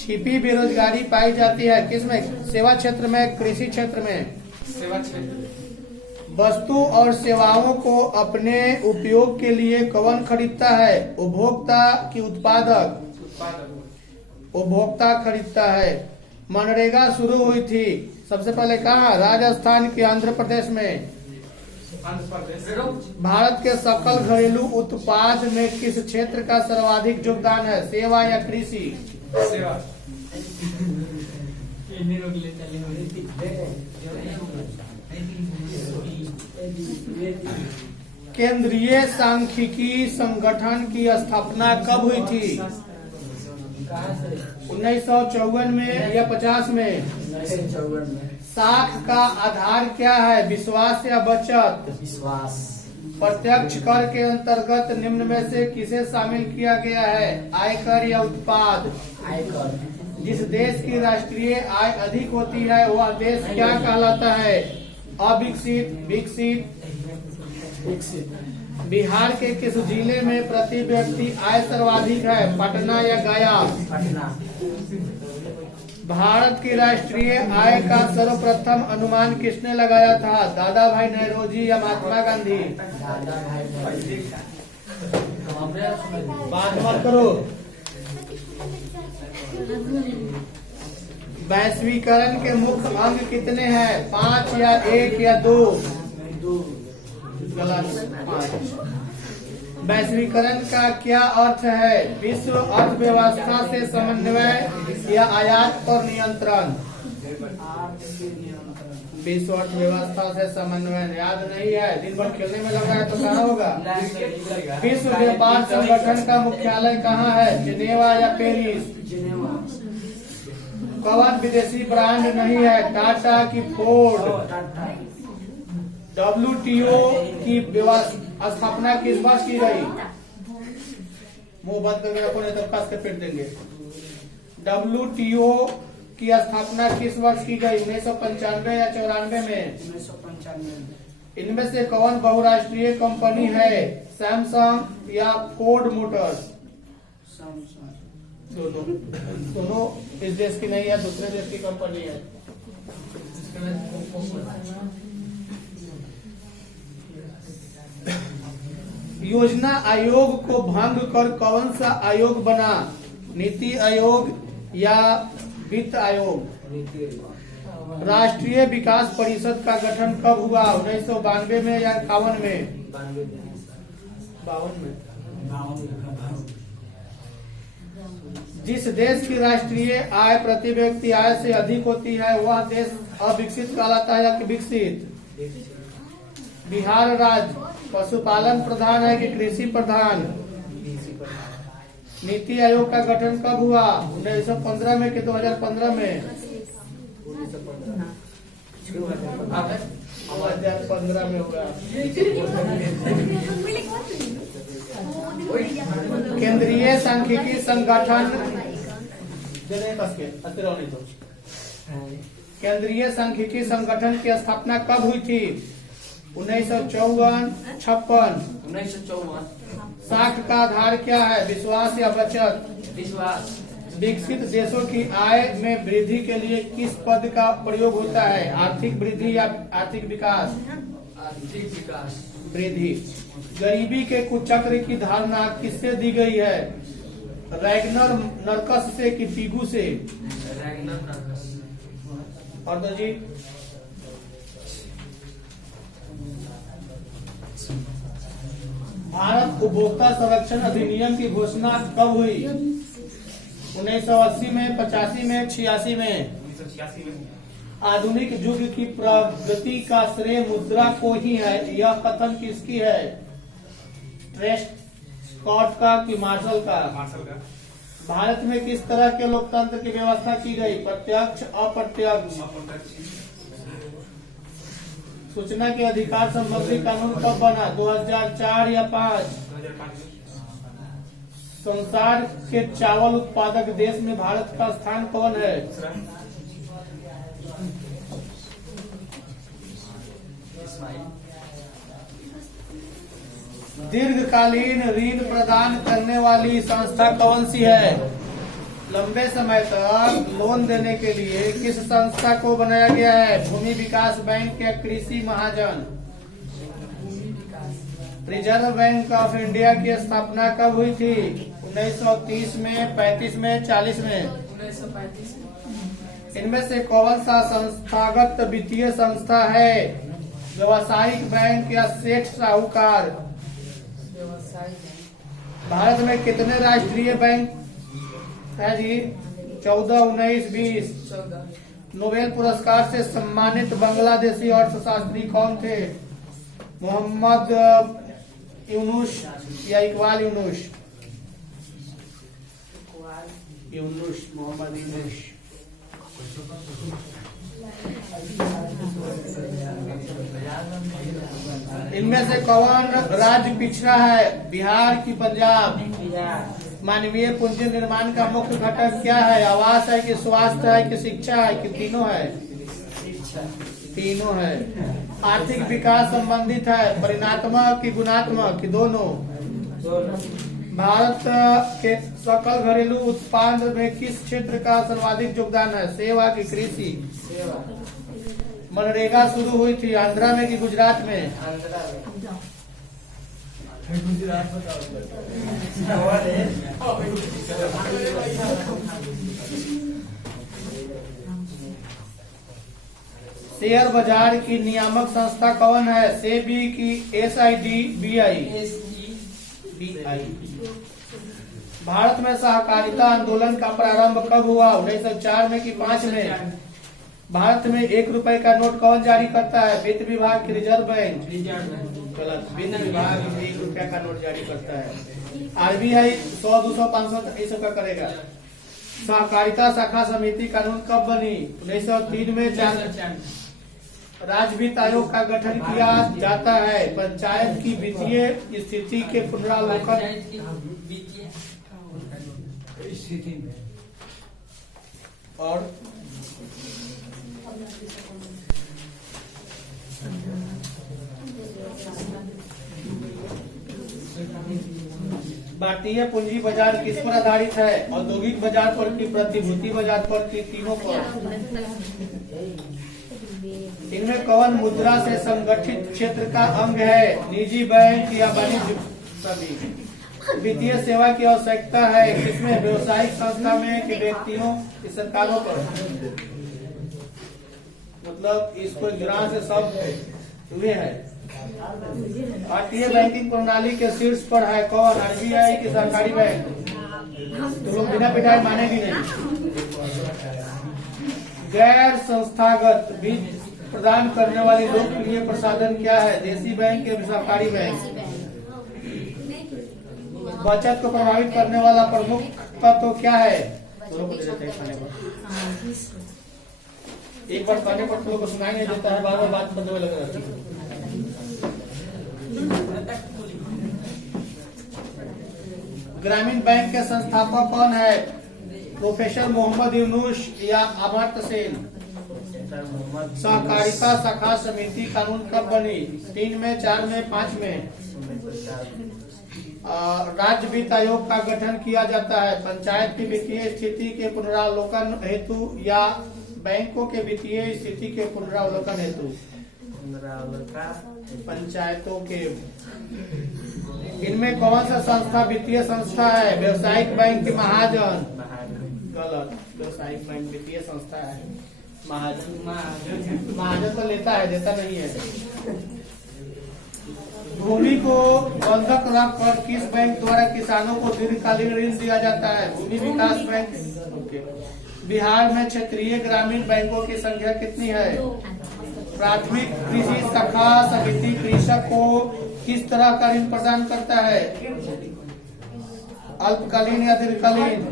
छिपी बेरोजगारी पाई जाती है किसमें? सेवा क्षेत्र में, कृषि क्षेत्र में। सेवा क्षेत्र। वस्तु और सेवाओं को अपने उपयोग के लिए कौन खरीदता है? उपभोक्ता की उत्पादक? उपभोक्ता खरीदता है। मनरेगा शुरू हुई थी सबसे पहले कहाँ? राजस्थान के आंध्र प्रदेश में। भारत के सकल घरेलू उत्पाद में किस क्षेत्र का सर्वाधिक योगदान है? सेवा या कृषि? सेवा। केंद्रीय सांख्यिकी संगठन की स्थापना कब हुई थी? 1954 में या 50 में? 1954 में। साख का आधार क्या है? विश्वास या बचत? विश्वास। प्रत्यक्ष कर के अंतर्गत निम्न में से किसे शामिल किया गया है? आयकर या उत्पाद? आयकर। जिस देश की राष्ट्रीय आय अधिक होती है वह देश क्या कहलाता है? अविकसित, विकसित? विकसित। बिहार के किस जिले में प्रति व्यक्ति आय सर्वाधिक है? पटना या गया? पटना। भारत की राष्ट्रीय आय का सर्वप्रथम अनुमान किसने लगाया था? दादा भाई नौरोजी या महात्मा गांधी? दादा भाई। बात मत करो। वैश्वीकरण के मुख्य अंग कितने हैं? 5 या 1 या 2? गलत। 5। वैश्वीकरण का क्या अर्थ है? विश्व अर्थव्यवस्था से समन्वय या आयात पर नियंत्रण? विश्व अर्थव्यवस्था से समन्वय। याद नहीं है? दिन भर खेलने में लगा है तो कहाँ होगा? विश्व व्यापार संगठन का मुख्यालय कहाँ है? जिनेवा या पेरिस? जिनेवा। कौन विदेशी ब्रांड नहीं है? टाटा की फोर्ड? WTO की स्थापना किस वर्ष की गई? मुंह बंद करके रखो नहीं तो कस के पीट देंगे। WTO की स्थापना किस वर्ष की गई? 1995 या 94 में? 1995। इनमें से कौन बहुराष्ट्रीय कंपनी है? सैमसंग या फोर्ड मोटर्स? दोनों इस देश की नहीं है, दूसरे देश की कंपनी है। योजना आयोग को भंग कर कौन सा आयोग बना? नीति आयोग या वित्त आयोग? राष्ट्रीय विकास परिषद का गठन कब हुआ? 1992 में या 51 में? 52 में। जिस देश की राष्ट्रीय आय प्रति व्यक्ति आय से अधिक होती है वह देश अविकसित कहलाता है या विकसित? बिहार राज्य पशुपालन प्रधान है कि कृषि प्रधान? नीति आयोग का गठन कब हुआ? 1915 में कि 2015 में? 2015 में हुआ। केंद्रीय सांख्यिकी संगठन केंद्रीय सांख्यिकी संगठन की स्थापना कब हुई थी? 1954, 56? 1954। साख का आधार क्या है? विश्वास या बचत? विश्वास। विकसित देशों की आय में वृद्धि के लिए किस पद का प्रयोग होता है? आर्थिक वृद्धि या आर्थिक विकास? आर्थिक विकास। वृद्धि। गरीबी के कुचक्र की धारणा किससे दी गई है? रैगनर नरकस से कि पिगू से? रैगनर नरकस। और तो जी भारत उपभोक्ता संरक्षण अधिनियम की घोषणा कब हुई? 1980 में, 85 में, 86 में? 1986 में। आधुनिक युग की प्रगति का श्रेय मुद्रा को ही है, यह कथन किसकी है? ट्रेस्ट स्कॉट का कि मार्शल का? मार्शल का। भारत में किस तरह के लोकतंत्र की व्यवस्था की गई? प्रत्यक्ष, अप्रत्यक्ष? सूचना के अधिकार संबंधी कानून कब बना? 2004 या 5? 2005। संसार के चावल उत्पादक देश में भारत का स्थान कौन है? दीर्घकालीन ऋण प्रदान करने वाली संस्था कौन सी है? लंबे समय तक लोन देने के लिए किस संस्था को बनाया गया है? भूमि विकास बैंक या कृषि महाजन? रिजर्व बैंक ऑफ इंडिया की स्थापना कब हुई थी? 1930 में, 35 में, 40 में? 1935। इनमें से कौन सा संस्थागत वित्तीय संस्था है? व्यवसायिक बैंक या सेठ साहूकार? भारत में कितने राष्ट्रीय बैंक है जी? 14, 19, 20? 14। नोबेल पुरस्कार से सम्मानित बांग्लादेशी अर्थशास्त्री कौन थे? मोहम्मद यूनुस या इकबाल यूनुस? यूनुस, मोहम्मद यूनुस। इनमें से कौन राज्य पिछड़ा है? बिहार की पंजाब? मानवीय पूंजी निर्माण का मुख्य घटक क्या है? आवास है कि स्वास्थ्य है कि शिक्षा है कि तीनों है? तीनों है। आर्थिक विकास संबंधित है, परिणात्मक कि गुणात्मक कि दोनों? भारत के सकल घरेलू उत्पाद में किस क्षेत्र का सर्वाधिक योगदान है? सेवा की कृषि? मनरेगा शुरू हुई थी आंध्रा में कि गुजरात में? शेयर बाजार की नियामक संस्था कौन है? सेबी की एसआईडी बीआई? भारत में सहकारिता आंदोलन का प्रारंभ कब हुआ? 1904 में कि 5 में? भारत में 1 रुपए का नोट कौन जारी करता है? वित्त विभाग की रिजर्व बैंक? गलत। वित्त विभाग 1 रुपया का नोट जारी करता है। आरबीआई 100, 200, 500, 250 का करेगा। सहकारिता शाखा समिति कानून कब बनी? 1903 में। राज्य वित्त आयोग का गठन किया जाता है पंचायत की वित्तीय स्थिति के पुनरावलोकन और भारतीय पूंजी बाजार किस पर आधारित है? औद्योगिक बाजार पर कि प्रतिभूति बाजार पर कि तीनों पर? इनमें कौन मुद्रा से संगठित क्षेत्र का अंग है? निजी बैंक या वाणिज्य? सभी। वित्तीय सेवा की आवश्यकता है किसमें? व्यवसायिक संस्था में कि व्यक्तियों की सरकारों पर? मतलब इसको ग्राम से सब हुए है। भारतीय बैंकिंग प्रणाली के शीर्ष पर है कौन? आरबीआई की सरकारी बैंक? तो लोग बिना पिटाई मानेगी नहीं। गैर संस्थागत वित्त प्रदान करने वाली लोकप्रिय प्रसाधन क्या है? देसी बैंक या सरकारी बैंक? बचत को प्रभावित करने वाला प्रमुख तत्व क्या है? एक बार खाने पर लोग को सुनाई नहीं देता है, बार बार बात करने में लग रहती है। ग्रामीण बैंक के संस्थापक कौन है? प्रोफेसर मोहम्मद यूनुस या अमर्त्य सेन? सहकारिता शाखा समिति कानून कब बनी? 3 में, 4 में, 5 में? राज्य वित्त आयोग का गठन किया जाता है पंचायत की वित्तीय स्थिति के पुनरावलोकन हेतु या बैंकों के वित्तीय स्थिति के पुनरावलोकन हेतु? पंचायतों के। इनमें कौन सा संस्था वित्तीय संस्था है? व्यवसायिक बैंक की महाजन? गलत। व्यवसायिक बैंक वित्तीय संस्था है महाजन। महाजन तो लेता है, देता नहीं है। भूमि को बंधक रख कर किस बैंक द्वारा किसानों को दीर्घकालीन ऋण दिया जाता है? भूमि विकास बैंक। बिहार में क्षेत्रीय ग्रामीण बैंकों की संख्या कितनी है? प्राथमिक कृषि शाखा समिति कृषक को किस तरह का ऋण प्रदान करता है? अल्पकालीन या दीर्घकालीन?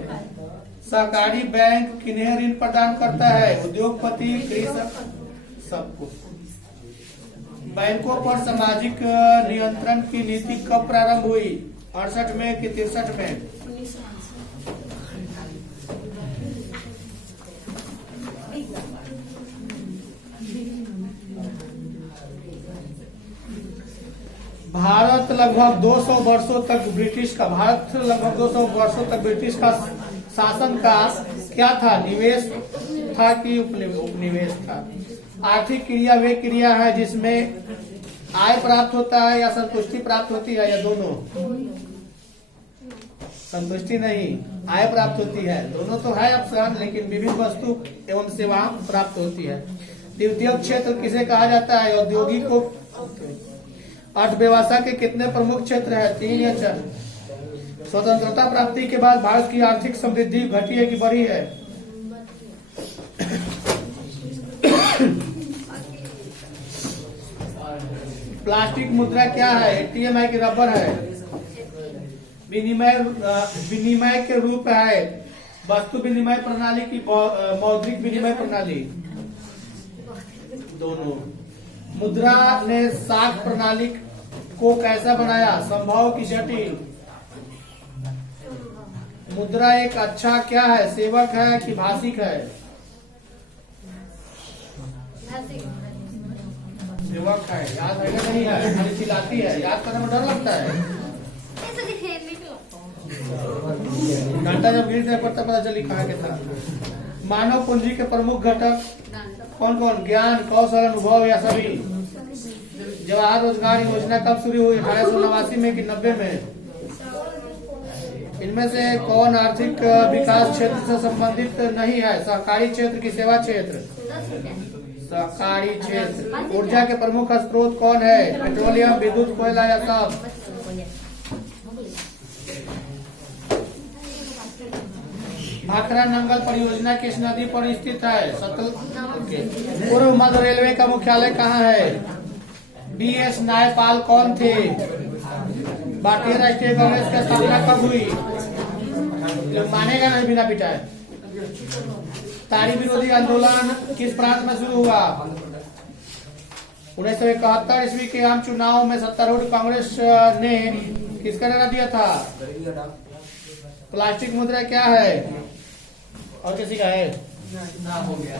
सहकारी बैंक किन्हें ऋण प्रदान करता है? उद्योगपति, कृषक, सबको। बैंकों पर सामाजिक नियंत्रण की नीति कब प्रारंभ हुई? 68 में कि 63 में? भारत लगभग 200 वर्षों तक ब्रिटिश का शासन का क्या था, निवेश था कि उपनिवेश था। आर्थिक क्रिया वे क्रिया है जिसमें आय प्राप्त होता है या संतुष्टि प्राप्त होती है, या दोनों। संतुष्टि नहीं, आय प्राप्त होती है। दोनों तो है अवसर, लेकिन विभिन्न वस्तु एवं सेवा प्राप्त होती है। द्वितीय क्षेत्र किसे कहा जाता है, औद्योगिक को। अर्थव्यवस्था के कितने प्रमुख क्षेत्र है, 3 या 4। स्वतंत्रता प्राप्ति के बाद भारत की आर्थिक समृद्धि घटी है कि बढ़ी है। प्लास्टिक मुद्रा क्या है, एटीएम है कि रबर है। विनिमय के रूप है, वस्तु विनिमय प्रणाली की मौद्रिक विनिमय प्रणाली, दोनों। मुद्रा ने साख प्रणाली को कैसा बनाया, संभव की जटिल। मुद्रा एक अच्छा क्या है, सेवक है कि भाषिक है। सेवक है, याद है नहीं है, खाली चिल्लाती है, याद करने में डर लगता है। घंटा जब गिरने पर तब पता चली कहाँ के था। मानव पूंजी के प्रमुख घटक कौन कौन, ज्ञान, कौशल, अनुभव या सभी। जवाहर रोजगार योजना कब शुरू हुई, 1889 में कि 90 में। इनमें से कौन आर्थिक विकास क्षेत्र से संबंधित नहीं है, सहकारी क्षेत्र की सेवा क्षेत्र। सहकारी क्षेत्र। ऊर्जा के प्रमुख स्रोत कौन है, पेट्रोलियम, विद्युत, कोयला या सब। भाखरा नंगल परियोजना किस नदी पर स्थित है, सतलज। पूर्व मध्य रेलवे का मुख्यालय कहाँ है, BS नायपाल कौन थे। भारतीय राष्ट्रीय कांग्रेस की स्थापना कब हुई, मानेगा नहीं बिना पिटाए। ताड़ी विरोधी आंदोलन किस प्रांत में शुरू हुआ, 1971 ईस्वी के आम चुनाव में सत्तारूढ़ कांग्रेस ने किसका नारा दिया था। प्लास्टिक मुद्रा क्या है, और किसी का है ना हो गया।